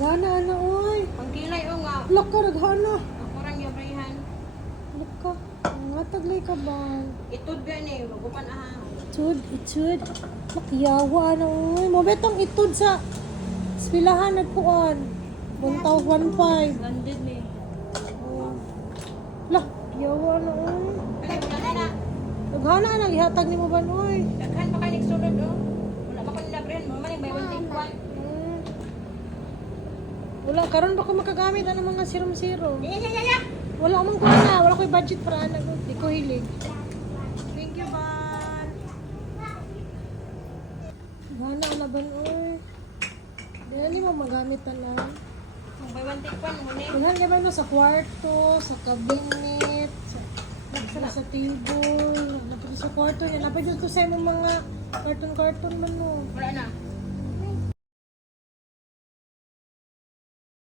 Gana na oy. Pangkilay o nga. Laka raghana. Ako rang yabrihan. Laka. Nga taglay ka ba? Itod ba ni, magupan aha. Itud. Lakiyawa na oy. Mabetang itud sa eskwelahan nagpuan. 1,500. Landed ni. Oh. Lah, yawa na oy. Kaya wala na. Naghana na ihatag nimo ba oy? Daghan pa kayo nagsulod o. Wala pa ko nilabrihan mo. Maning by one take one. Wala karon ba ko makagamit ang mga serum-serum? Ya. Wala man ko na, wala ko'y budget para anak ko. Di ko hilig. Thank you, Ban. Gana na ban oy. Dali mo magamit na lang. By one take one mo ni. Kailan ka ba no sa kwarto, sa cabinet, sa table, napag sa kwarto niya. Napag dito sa imong mga karton-karton man mo. Wala na.